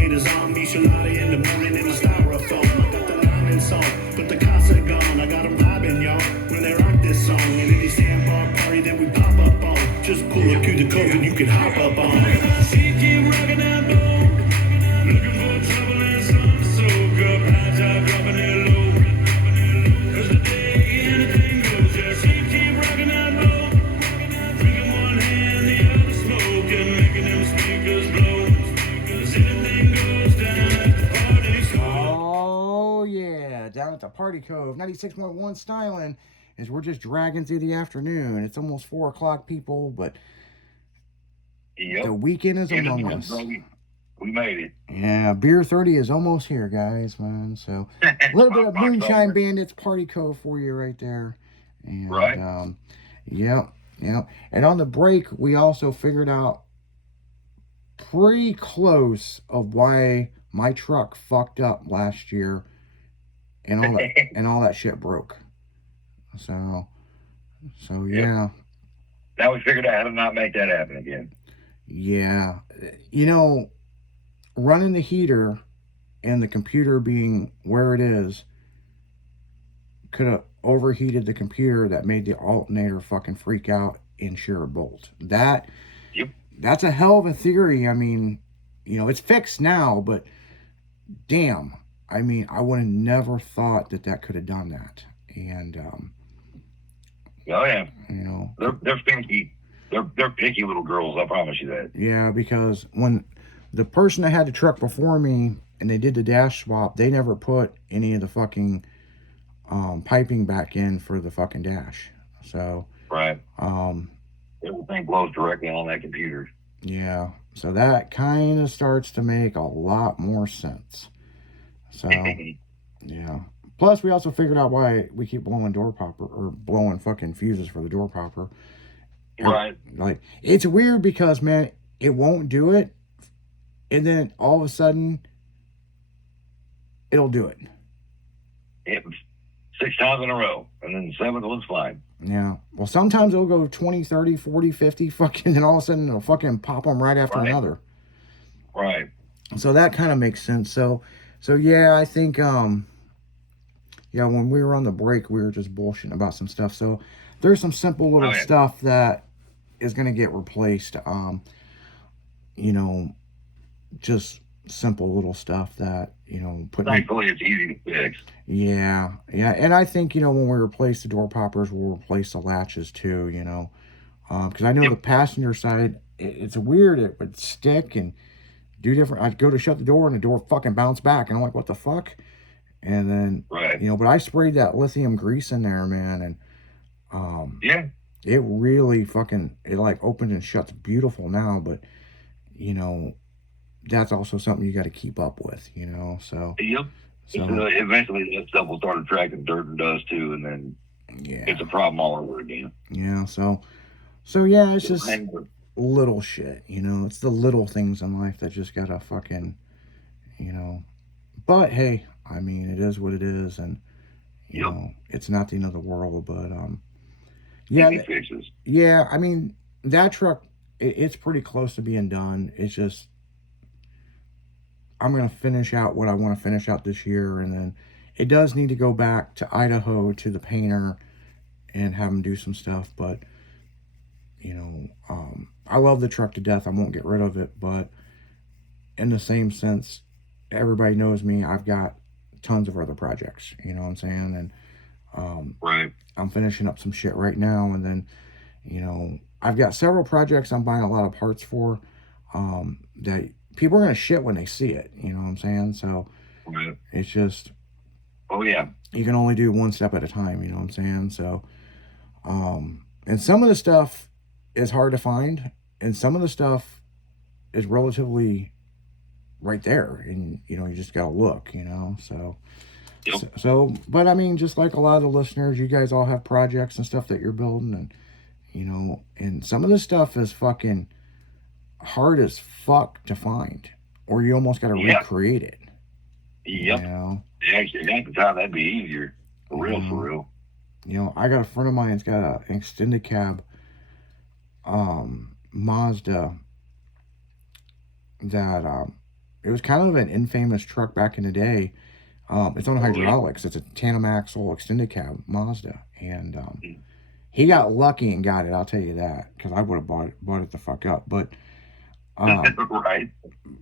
alligators on me, Shalada in the morning in my styrofoam. I got the line song, but the cops are gone. I got them vibing, y'all, when they're out this song. And any sandbar party that we pop up on, just pull up to the code and you can hop up on. She keep rocking that boat, looking for trouble and something to soak up. High top dropping it low, 'cause today anything goes. Yeah, she keep rocking that boat, drinking one hand, the other smoking, making them speakers blow. 'Cause anything goes down at the party. Oh, yeah, down at the Party Cove, 96.1 styling, as we're just dragging through the afternoon. It's almost 4 o'clock, people, but the weekend is among us. We made it. Yeah, Beer 30 is almost here, guys, man. So, a little bit of Moonshine Bandits Party Cove for you right there. And, right. Yep. And on the break, we also figured out pretty close of why my truck fucked up last year and all that shit broke. So yeah. Now we figured out how to not make that happen again. Yeah. Running the heater and the computer being where it is could have overheated the computer that made the alternator fucking freak out and shear a bolt. That's a hell of a theory. I mean, it's fixed now, but damn, I mean, I would have never thought that could have done that. And oh yeah, they're picky. They're picky little girls. I promise you that. Yeah, because when the person that had the truck before me and they did the dash swap, they never put any of the fucking piping back in for the fucking dash. So right. Everything blows directly on that computer. Yeah, so that kind of starts to make a lot more sense. So yeah. Plus, we also figured out why we keep blowing door popper or blowing fucking fuses for the door popper. Right. Like, it's weird because, man, it won't do it, and then all of a sudden, it'll do it. 6 times in a row, and then the 7th one's fine. Yeah. Well, sometimes it'll go 20, 30, 40, 50, fucking, and all of a sudden it'll fucking pop them right after another. Right. So that kind of makes sense. So yeah, I think, when we were on the break, we were just bullshitting about some stuff. So there's some simple little stuff that is going to get replaced. Just simple little stuff that, thankfully it's easy to fix. Yeah. And I think, when we replace the door poppers, we'll replace the latches too, because I know the passenger side, it's weird. It would stick and do different. I'd go to shut the door and the door fucking bounced back. And I'm like, what the fuck? And then, but I sprayed that lithium grease in there, man. And, it really it like opens and shuts beautiful now. But, that's also something you got to keep up with, so. Yep. So eventually that stuff will start attracting dirt and dust too, and then it's a problem all over again. Yeah. So yeah, it's just little shit, it's the little things in life that just gotta fucking, but hey, I mean, it is what it is, and it's not the end of the world, but yeah, I mean, that truck, it's pretty close to being done. It's just, I'm going to finish out what I want to finish out this year, and then it does need to go back to Idaho to the painter and have him do some stuff, but I love the truck to death. I won't get rid of it, but in the same sense, everybody knows me. I've got tons of other projects, you know what I'm saying? And I'm finishing up some shit right now, and then I've got several projects I'm buying a lot of parts for that people are going to shit when they see it, you know what I'm saying? So it's just, you can only do one step at a time, you know what I'm saying? So and some of the stuff is hard to find, and some of the stuff is relatively right there, and you just gotta look, so but I mean, just like a lot of the listeners, you guys all have projects and stuff that you're building, and and some of this stuff is fucking hard as fuck to find, or you almost gotta recreate it. Actually, at the time that'd be easier, for real. I got a friend of mine that's got an extended cab Mazda that It was kind of an infamous truck back in the day. It's on hydraulics. It's a tandem axle extended cab Mazda, and he got lucky and got it. I'll tell you that, because I would have bought it the fuck up. But right.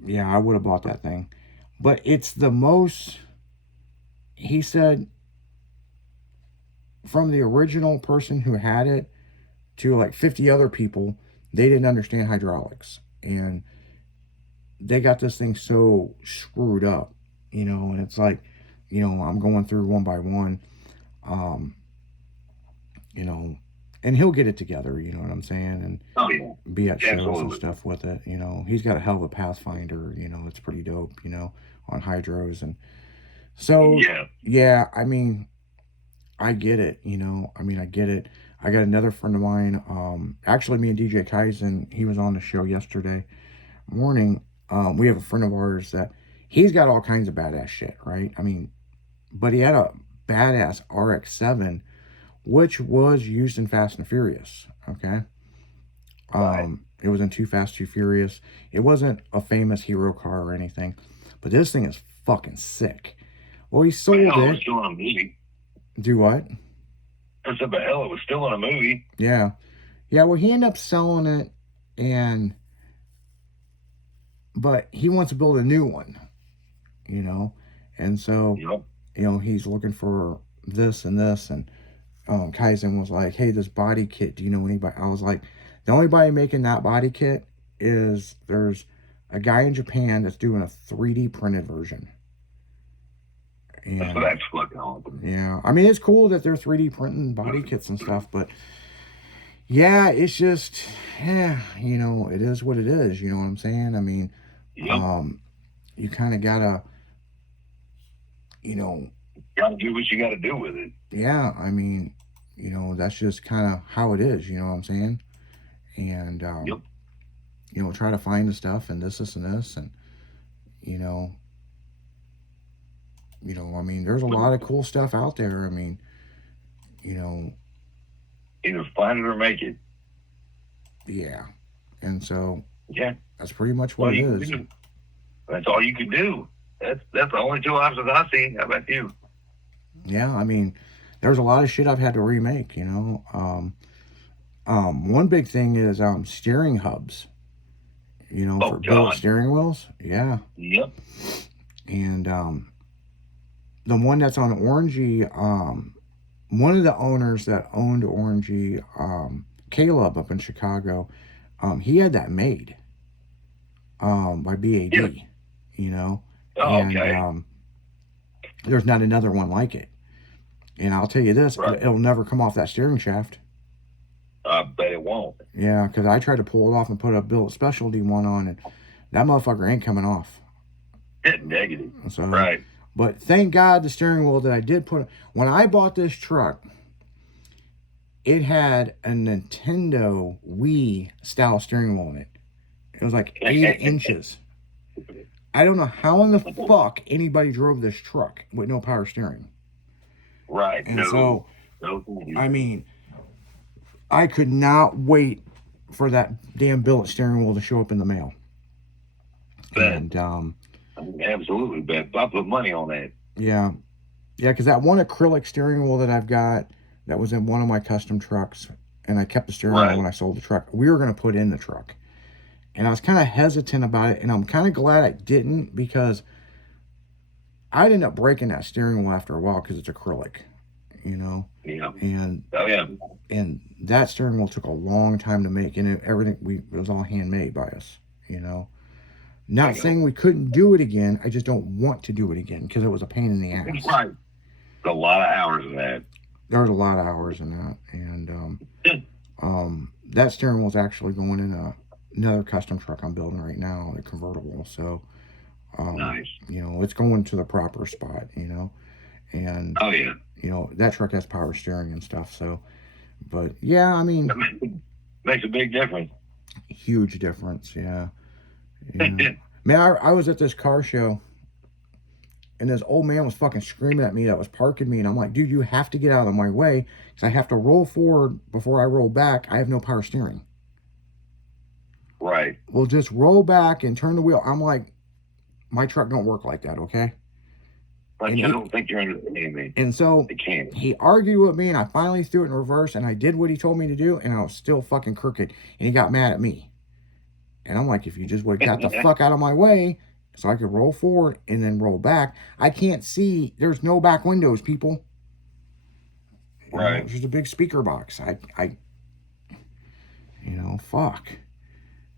Yeah, I would have bought that thing. But it's the most. He said, from the original person who had it to like 50 other people, they didn't understand hydraulics, and they got this thing so screwed up, and it's like, I'm going through one by one, um, and he'll get it together, you know what I'm saying, and be at shows and stuff with it, he's got a hell of a Pathfinder, it's pretty dope, on hydros, and so, yeah, I mean, I get it, I get it. I got another friend of mine, actually me and DJ Kaizen, he was on the show yesterday morning. We have a friend of ours that he's got all kinds of badass shit, right? I mean, but he had a badass RX-7, which was used in Fast and Furious, okay? It was in Too Fast, Too Furious. It wasn't a famous hero car or anything, but this thing is fucking sick. Well, he sold it. Was still in a movie. Do what? I said, but hell, it was still in a movie. Yeah. Yeah, well, he ended up selling it, but he wants to build a new one, and so, he's looking for this and this, and Kaizen was like, hey, this body kit, do you know anybody? I was like, the only body making that body kit is, there's a guy in Japan that's doing a 3D printed version. And, that's fucking awesome. Yeah, I mean, it's cool that they're 3D printing body kits and stuff, but yeah, it's just, it is what it is, you know what I'm saying? I mean, you kind of gotta, gotta do what you gotta do with it. Yeah, I mean, that's just kind of how it is, you know what I'm saying? And, try to find the stuff and this, and this, and, I mean, there's a lot of cool stuff out there. I mean, either find it or make it. Yeah. And so, yeah, that's pretty much what it is. That's all you can do. That's the only two options I see. How about you? Yeah, I mean, there's a lot of shit I've had to remake, one big thing is steering hubs, for billet steering wheels. Yeah. Yep. And the one that's on Orangey, one of the owners that owned Orangey, Caleb up in Chicago, he had that made by BAD, okay. There's not another one like it. And I'll tell you this, it'll never come off that steering shaft. I bet it won't. Yeah, because I tried to pull it off and put a billet specialty one on, and that motherfucker ain't coming off. Negative. So, right. But thank God the steering wheel that I did put, when I bought this truck, it had a Nintendo Wii style steering wheel in it. It was like 8 inches. I don't know how in the fuck anybody drove this truck with no power steering. Right. And so, I mean, I could not wait for that damn billet steering wheel to show up in the mail. Bet. And absolutely bet. I put money on that. Yeah. Yeah, because that one acrylic steering wheel that I've got, that was in one of my custom trucks, and I kept the steering wheel when I sold the truck, we were going to put in the truck. And I was kind of hesitant about it, and I'm kind of glad I didn't, because I'd end up breaking that steering wheel after a while because it's acrylic, Yeah. And and that steering wheel took a long time to make, and it was all handmade by us, Not saying we couldn't do it again. I just don't want to do it again because it was a pain in the ass. Right. A lot of hours in that. There was a lot of hours in that, and that steering wheel is actually going in another custom truck I'm building right now, a convertible. So, nice. It's going to the proper spot, and that truck has power steering and stuff. So, but yeah, I mean, makes a big difference. Huge difference, yeah. Man, I was at this car show, and this old man was fucking screaming at me that was parking me, and I'm like, dude, you have to get out of my way because I have to roll forward before I roll back. I have no power steering. Right. Well, just roll back and turn the wheel. I'm like, my truck don't work like that, okay? But I don't think you're understanding me. And so I can't. he argued with me, and I finally threw it in reverse, and I did what he told me to do, and I was still fucking crooked, and he got mad at me. And I'm like, if you just would have got the fuck out of my way so I could roll forward and then roll back. I can't see. There's no back windows, people. Right. There's a big speaker box. Fuck.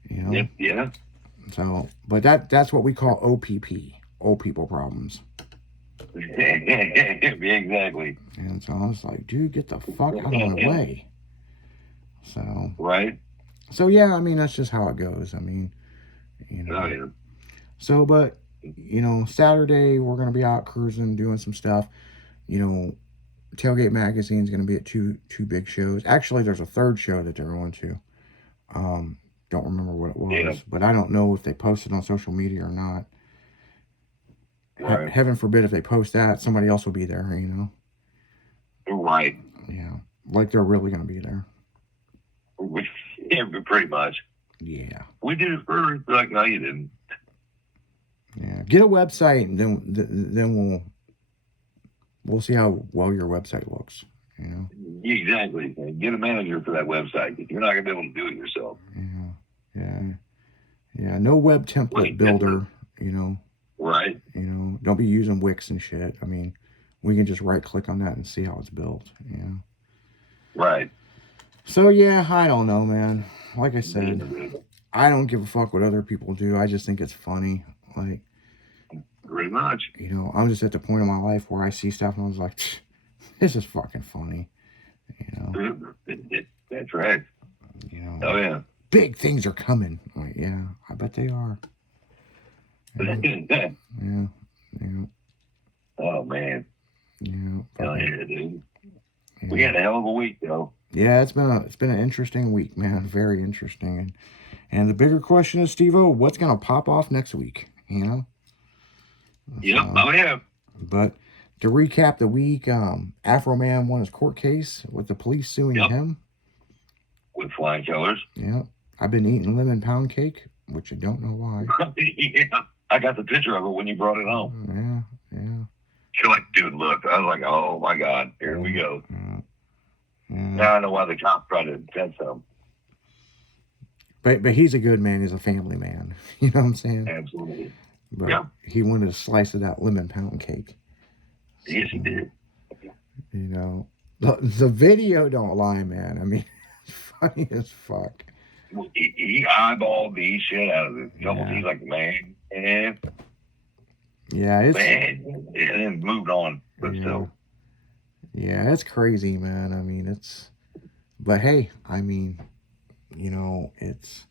Yep, yeah. So, but that's what we call OPP, old people problems. Exactly. And so I was like, dude, get the fuck out of my way. So. Right. So yeah, I mean, that's just how it goes. I mean, Oh, yeah. So, but, Saturday we're going to be out cruising, doing some stuff. Tailgate Magazine's going to be at two big shows. Actually, there's a third show that they're going to. Don't remember what it was, but I don't know if they posted on social media or not. Right. Heaven forbid if they post that, somebody else will be there, Right. Yeah, like they're really going to be there. Yeah, pretty much. Yeah. We did it first, like, no, you didn't. Yeah, get a website, and then we'll see how well your website looks. Exactly. Get a manager for that website. You're not gonna be able to do it yourself. Yeah. No web template builder. Right. Don't be using Wix and shit. I mean, we can just right click on that and see how it's built. Right. So yeah, I don't know, man. Like I said, I don't give a fuck what other people do. I just think it's funny. Like, pretty much. I'm just at the point in my life where I see stuff and I was like, this is fucking funny. That's right. Oh yeah. Big things are coming. Like, yeah, I bet they are. Yeah. Oh man. Yeah. Hell yeah, dude. We had a hell of a week though. Yeah, it's been an interesting week, man. Very interesting. And the bigger question is, Steve-O, what's gonna pop off next week? Yep. Oh yeah. But to recap the week, Afro Man won his court case with the police suing him. With flying colors. Yeah. I've been eating lemon pound cake, which I don't know why. Yeah. I got the picture of it when you brought it home. Yeah. You're like, dude, look. I was like, oh my God, here we go. Now I know why the cops tried to defend him. But he's a good man. He's a family man. You know what I'm saying? Absolutely. But he wanted a slice of that lemon pound cake. Yes, he did. The video don't lie, man. I mean, it's funny as fuck. He eyeballed the shit out of it. He's like, man. Yeah, it's... Man. And then moved on. But still. Yeah, it's crazy, man. I mean, it's... But hey, I mean, it's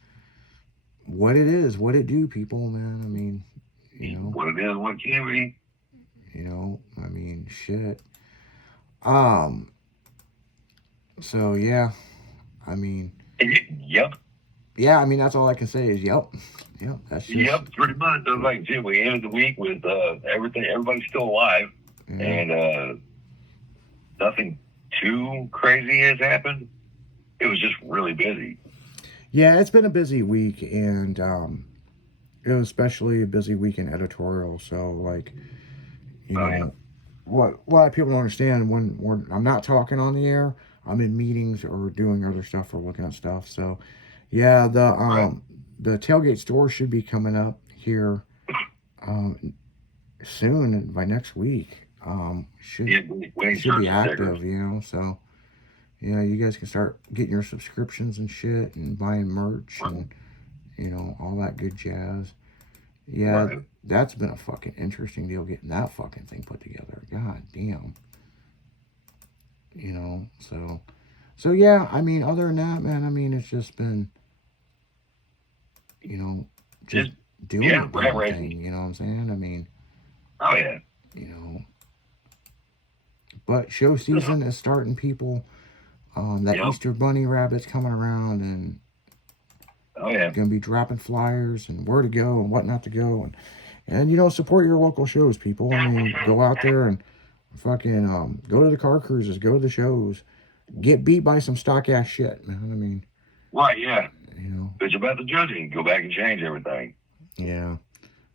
what it is, what it do, people, man. I mean, what it is, what it can be. I mean, shit. So yeah, I mean. Yep. Yeah, I mean, that's all I can say is yep. That's just... Yep, pretty much. I was like, Jim, we ended the week with everything. Everybody's still alive, and nothing too crazy has happened. It was just really busy. Yeah, it's been a busy week, and it was especially a busy week in editorial. So, like, what a lot of people don't understand, when I'm not talking on the air, I'm in meetings or doing other stuff or looking at stuff. So, yeah, the tailgate store should be coming up here soon, by next week. Should be active, so you guys can start getting your subscriptions and shit and buying merch and all that good jazz. That's been a fucking interesting deal, getting that fucking thing put together. God damn. So yeah, I mean, other than that, man, I mean, it's just been just doing the thing, you know what I'm saying? I mean, oh yeah. But show season is starting, people. That Easter bunny rabbit's coming around, and gonna be dropping flyers and where to go and what not to go, and support your local shows, people. I mean, go out there and fucking go to the car cruises, go to the shows, get beat by some stock ass shit, man. I mean, right, yeah. It's about the judging. Go back and change everything. Yeah.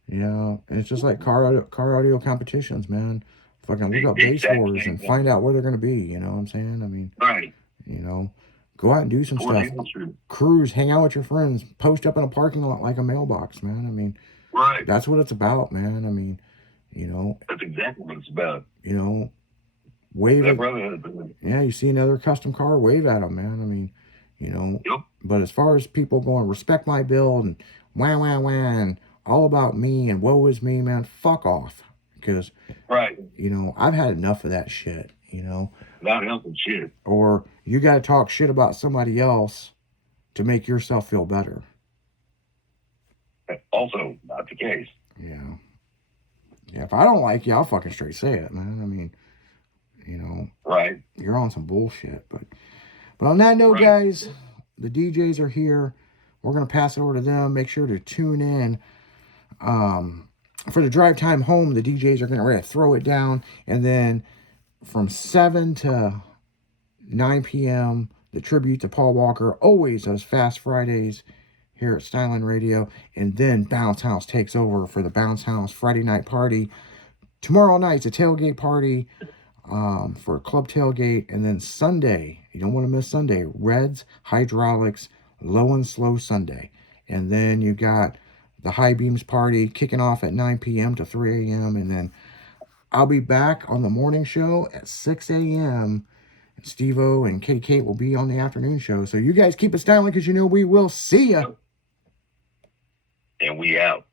Yeah, and it's just like car audio competitions, man. Fucking look up Bass Exact Wars same and thing. find out where they're gonna be. You know what I'm saying? I mean, Right. you know, go out and do some For the stuff. industry. Cruise, hang out with your friends, post up in a parking lot like a mailbox, man. I mean, Right. that's what it's about, man. I mean, you know, That's exactly what it's about. you know, wave That it. brotherhood. Yeah, you see another custom car, wave at them, man. I mean, you know. Yep. But as far as people going, respect my build and wah wah wah and all about me and woe is me, man, fuck off. Because, Right. you know, I've had enough of that shit, you know. Not helping shit. Or you got to talk shit about somebody else to make yourself feel better. Also, not the case. Yeah. Yeah, if I don't like you, I'll fucking straight say it, man. I mean, you know, Right. you're on some bullshit. But on that note, Right. guys, the DJs are here. We're going to pass it over to them. Make sure to tune in. For the drive time home, the DJs are going to throw it down. And then from 7 to 9 p.m., the tribute to Paul Walker, always those Fast Fridays here at Styling Radio. And then Bounce House takes over for the Bounce House Friday night party. Tomorrow night's a tailgate party for a club tailgate. And then Sunday, you don't want to miss Sunday, Reds, Hydraulics, Low and Slow Sunday. And then you got the High Beams party kicking off at 9 p.m. to 3 a.m. And then I'll be back on the morning show at 6 a.m. Steve-O and Kitty Kate will be on the afternoon show. So you guys keep it styling because you know we will see ya. And we out.